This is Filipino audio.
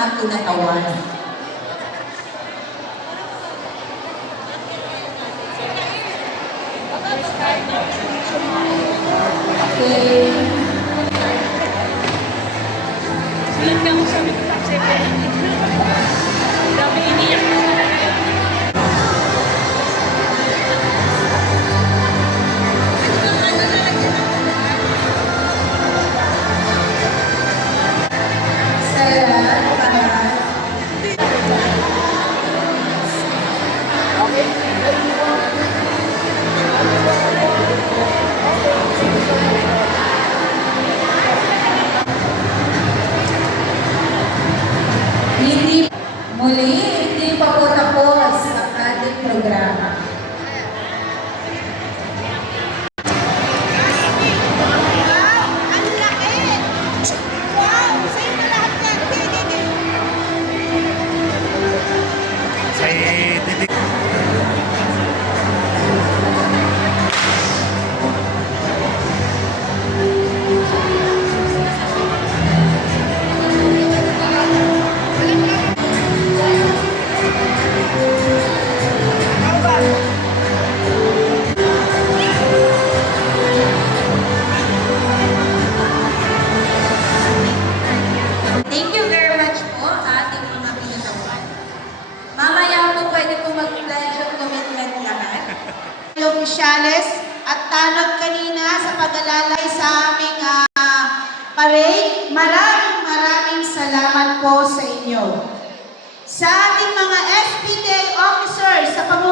mga kinatawan. Okay. Sulat ka mo sabi ko top 7. Dami iniyak mo. Muli, hindi pa po tapos ang ating programa. Thank you very much po, ating mga pinatawan. Mamaya po pwede po mag-pledge of commitment lahat. Opisyales at tanod kanina sa pag-alalay sa aming parade. Maraming salamat po sa inyo. Sa ating mga SPTA officers sa pamumuno